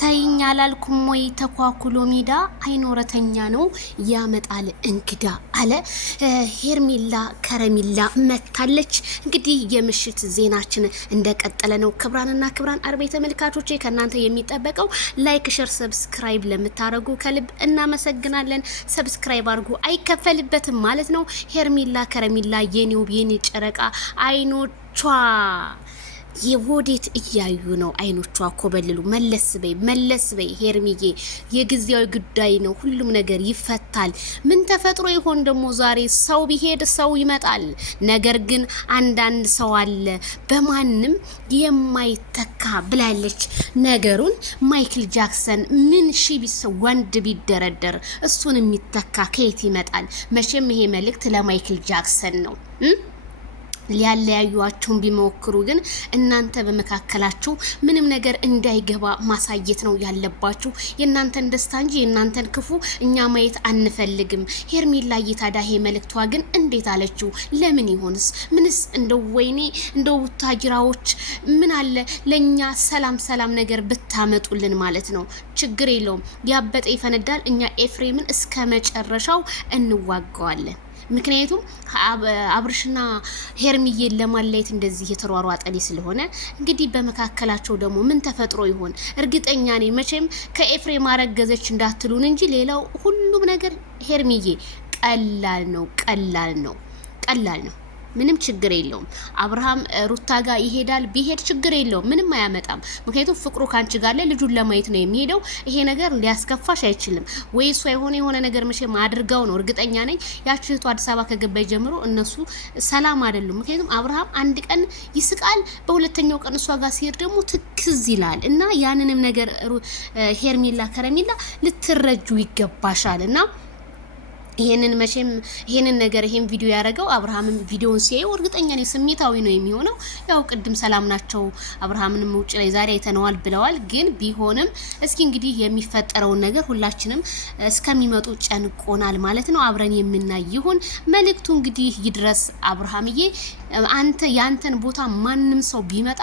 ተይኝ አላልኩም ወይ ተኳኩሎ ሜዳ አይኖረተኛ ነው ያመጣል እንግዳ አለ። ሄርሜላ ከረሜላ መታለች። እንግዲህ የምሽት ዜናችን እንደቀጠለ ነው። ክብራንና ክብራን አርቤ ተመልካቾቼ ከናንተ የሚጠበቀው ላይክ፣ ሼር፣ ሰብስክራይብ ለምታረጉ ከልብ እናመሰግናለን። ሰብስክራይብ አድርጉ፣ አይከፈልበትም ማለት ነው። ሄርሜላ ከረሜላ የኔው የኔ ጨረቃ አይኖቿ የወዴት እያዩ ነው? አይኖቿ ኮበልሉ። መለስ በይ ሄርሚዬ፣ የጊዜያዊ ጉዳይ ነው። ሁሉም ነገር ይፈታል። ምን ተፈጥሮ ይሆን ደግሞ ዛሬ? ሰው ቢሄድ ሰው ይመጣል። ነገር ግን አንዳንድ ሰው አለ በማንም የማይተካ ብላለች። ነገሩን ማይክል ጃክሰን ምን ወንድ ቢደረደር እሱን የሚተካ ከየት ይመጣል? መቼም ይሄ መልእክት ለማይክል ጃክሰን ነው። ሊያለያዩአችሁን ቢሞክሩ ግን እናንተ በመካከላችሁ ምንም ነገር እንዳይገባ ማሳየት ነው ያለባችሁ። የእናንተን ደስታ እንጂ የእናንተን ክፉ እኛ ማየት አንፈልግም። ሄርሜላ ታዲያ መልእክቷ ግን እንዴት አለችው? ለምን ይሆንስ? ምንስ እንደው ወይኔ እንደው ታጅራዎች ምን አለ ለኛ ሰላም ነገር ብታመጡልን ማለት ነው። ችግር የለውም፣ ያበጠ ይፈነዳል። እኛ ኤፍሬምን እስከ መጨረሻው እንዋጋዋለን። ምክንያቱም አብርሽና ሄርሚዬን ለማለየት እንደዚህ የተሯሯጠኔ ስለሆነ እንግዲህ በመካከላቸው ደግሞ ምን ተፈጥሮ ይሆን? እርግጠኛ ነኝ መቼም ከኤፍሬም አረገዘች እንዳትሉን እንጂ ሌላው ሁሉም ነገር ሄርሚዬ ቀላል ነው። ምንም ችግር የለውም። አብርሃም ሩታ ጋር ይሄዳል፣ ቢሄድ ችግር የለውም፣ ምንም አያመጣም። ምክንያቱም ፍቅሩ ካንቺ ጋር ልጁን ለማየት ነው የሚሄደው። ይሄ ነገር ሊያስከፋሽ አይችልም ወይ? እሷ የሆነ ነገር መቼም አድርጋው ነው እርግጠኛ ነኝ። ያቺ እህቱ አዲስ አበባ ከገባይ ጀምሮ እነሱ ሰላም አይደሉም። ምክንያቱም አብርሃም አንድ ቀን ይስቃል፣ በሁለተኛው ቀን እሷ ጋር ሲሄድ ደግሞ ትክዝ ይላል። እና ያንንም ነገር ሄርሜላ ከረሜላ ልትረጁ ይገባሻል። እና ይሄንን ነገር ይሄን ቪዲዮ ያደረገው አብርሃምን ቪዲዮውን ሲያየው እርግጠኛ ነኝ ስሜታዊ ነው የሚሆነው። ያው ቅድም ሰላም ናቸው አብርሃምንም ውጭ ላይ ዛሬ አይተነዋል ብለዋል። ግን ቢሆንም እስኪ እንግዲህ የሚፈጠረውን ነገር ሁላችንም እስከሚመጡ ጨንቆናል ማለት ነው። አብረን የምናይ ይሁን። መልእክቱ እንግዲህ ይድረስ አብርሃምዬ፣ አንተ ያንተን ቦታ ማንም ሰው ቢመጣ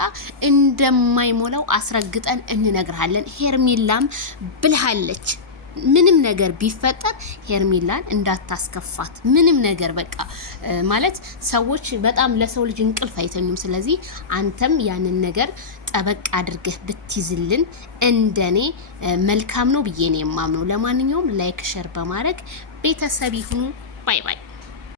እንደማይሞላው አስረግጠን እንነግርሃለን። ሄርሜላም ብልሃለች ምንም ነገር ቢፈጠር ሄርሜላን እንዳታስከፋት። ምንም ነገር በቃ ማለት ሰዎች በጣም ለሰው ልጅ እንቅልፍ አይተኙም። ስለዚህ አንተም ያንን ነገር ጠበቅ አድርገህ ብትይዝልን እንደኔ መልካም ነው ብዬ ነው የማምነው። ለማንኛውም ላይክ ሸር በማድረግ ቤተሰብ ይሁኑ። ባይ ባይ።